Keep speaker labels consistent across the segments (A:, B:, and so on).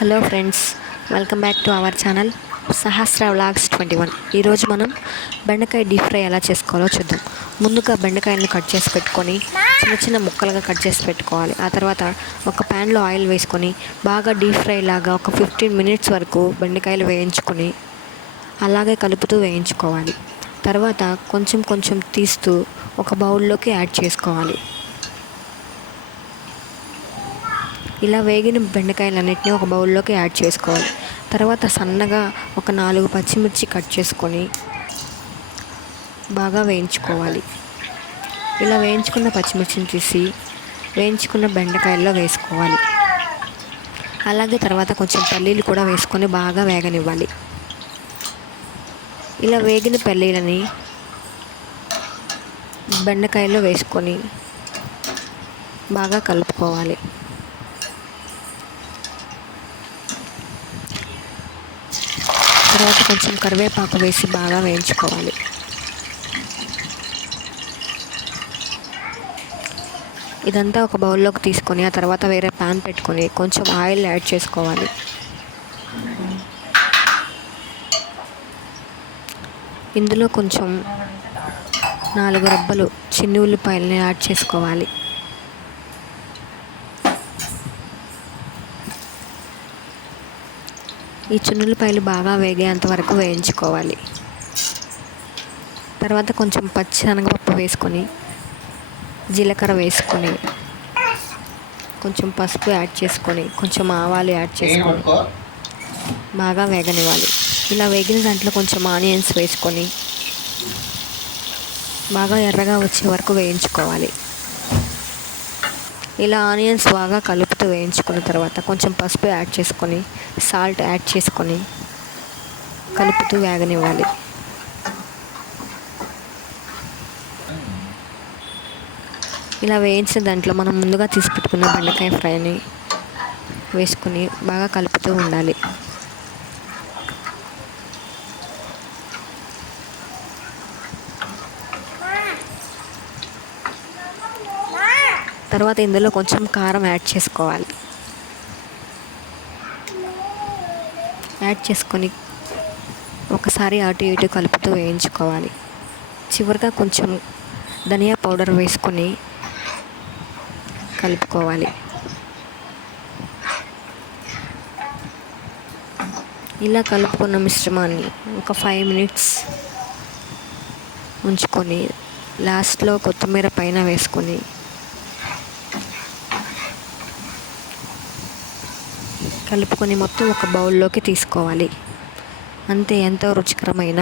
A: Hello friends welcome back to our channel Sahasra vlogs twenty one. ఈరోజు మనం బెండకాయ deep fry ఎలా చేసుకోవాలో చూద్దాం. ముందుగా బెండకాయలను కట్ చేసి పెట్టుకొని చిన్న చిన్న ముక్కలుగా కట్ చేసి పెట్టుకోవాలి. ఆ తర్వాత ఒక ప్యాన్లో ఆయిల్ వేసుకొని బాగా డీప్ ఫ్రై లాగా ఒక ఫిఫ్టీన్ మినిట్స్ వరకు బెండకాయలు వేయించుకొని అలాగే కలుపుతూ వేయించుకోవాలి. తర్వాత కొంచెం కొంచెం తీస్తూ ఒక బౌల్లోకి యాడ్ చేసుకోవాలి. ఇలా వేగిన బెండకాయలన్నింటినీ ఒక బౌల్లోకి యాడ్ చేసుకోవాలి. తర్వాత సన్నగా ఒక నాలుగు పచ్చిమిర్చి కట్ చేసుకొని బాగా వేయించుకోవాలి. ఇలా వేయించుకున్న పచ్చిమిర్చిని తీసి వేయించుకున్న బెండకాయల్లో వేసుకోవాలి. అలాగే తర్వాత కొంచెం పల్లీలు కూడా వేసుకొని బాగా వేగనివ్వాలి. ఇలా వేగిన పల్లీలని బెండకాయల్లో వేసుకొని బాగా కలుపుకోవాలి. తర్వాత కొంచెం కరివేపాకు వేసి బాగా వేయించుకోవాలి. ఇదంతా ఒక బౌల్లోకి తీసుకొని ఆ తర్వాత వేరే ప్యాన్ పెట్టుకొని కొంచెం ఆయిల్ యాడ్ చేసుకోవాలి. ఇందులో కొంచెం నాలుగు రబ్బలు చిన్ని ఉల్లిపాయలని యాడ్ చేసుకోవాలి. ఈ చున్నులపాయలు బాగా వేగేంత వరకు వేయించుకోవాలి. తర్వాత కొంచెం పచ్చి శనగపప్పు వేసుకొని జీలకర్ర వేసుకొని కొంచెం పసుపు యాడ్ చేసుకొని కొంచెం ఆవాలు యాడ్ చేసుకొని బాగా వేగనివ్వాలి. ఇలా వేగిన దాంట్లో కొంచెం ఆనియన్స్ వేసుకొని బాగా ఎర్రగా వచ్చే వరకు వేయించుకోవాలి. ఇలా ఆనియన్స్ బాగా కలుపుతూ వేయించుకున్న తర్వాత కొంచెం పసుపు యాడ్ చేసుకొని సాల్ట్ యాడ్ చేసుకొని కలుపుతూ వేగనివ్వాలి. ఇలా వేయించిన దాంట్లో మనం ముందుగా తీసి పెట్టుకున్న బెండకాయ ఫ్రైని వేసుకుని బాగా కలుపుతూ ఉండాలి. తర్వాత ఇందులో కొంచెం కారం యాడ్ చేసుకోవాలి. యాడ్ చేసుకొని ఒకసారి అటు ఇటు కలుపుతూ వేయించుకోవాలి. చివరిగా కొంచెం ధనియా పౌడర్ వేసుకొని కలుపుకోవాలి. ఇలా కలుపుకున్న మిశ్రమాన్ని ఒక ఫైవ్ మినిట్స్ ఉంచుకొని లాస్ట్లో కొత్తిమీర పైన వేసుకొని కలుపుకొని మొత్తం ఒక బౌల్లోకి తీసుకోవాలి. అంతే ఎంతో రుచికరమైన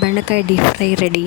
A: బెండకాయ డీప్ ఫ్రై రెడీ.